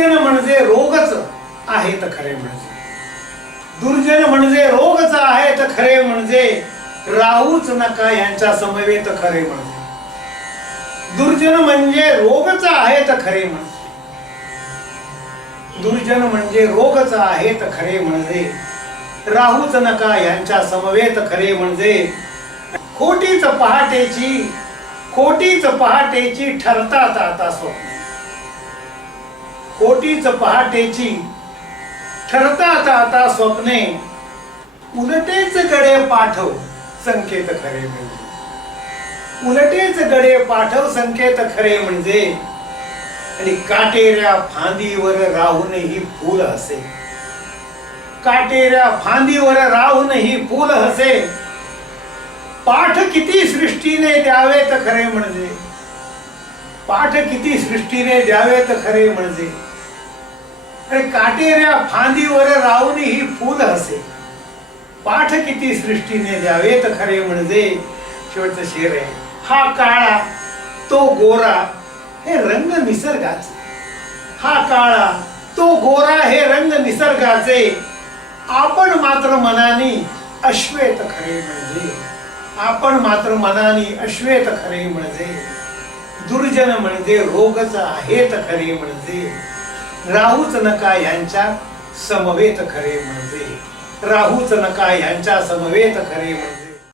दुर्जन म्हणजे रोगच आहे तर खरे म्हणजे. दुर्जन म्हणजे रोगच आहे तर खरे म्हणजे. राहूच नका यांच्या समवेत खरे म्हणजे. दुर्जन म्हणजे रोगच आहे तर खरे म्हणजे. दुर्जन म्हणजे रोगच आहे तर खरे म्हणजे. राहूच नका यांच्या समवेत खरे म्हणजे. खोटीच पहाटेची खोटीच पहाटेची ठरतात आता स्वप्न. कोटीच पहाटेची. ठरतात आता स्वप्ने उलटेच गडे पाठव संकेत खरे म्हणजे. उलटेच गडे पाठव संकेत खरे म्हणजे. आणि काटेऱ्या फांदीवर राहूनही फूल असे काटेऱ्या फांदीवर राहूनही फूल हसे. पाठ किती सृष्टीने द्यावे तर खरे म्हणजे. पाठ किती सृष्टीने द्यावे तर खरे म्हणजे. अरे काटेऱ्या फांदीवर राहूनही फूल असे पाठ किती सृष्टीने द्यावे तर खरे म्हणजे शेवटचं शेर आहे. हा काळा तो गोरा हे रंग निसर्गाचे. हा काळा तो गोरा हे रंग निसर्गाचे. आपण मात्र मनाने अश्वेत खरे म्हणजे. आपण मात्र मनाने अश्वेत खरे म्हणजे. दुर्जन म्हणजे रोगच आहेत खरे म्हणजे. राहूच नका यांच्या समवेत खरे म्हणजे. राहूच नका यांच्या समवेत खरे म्हणजे.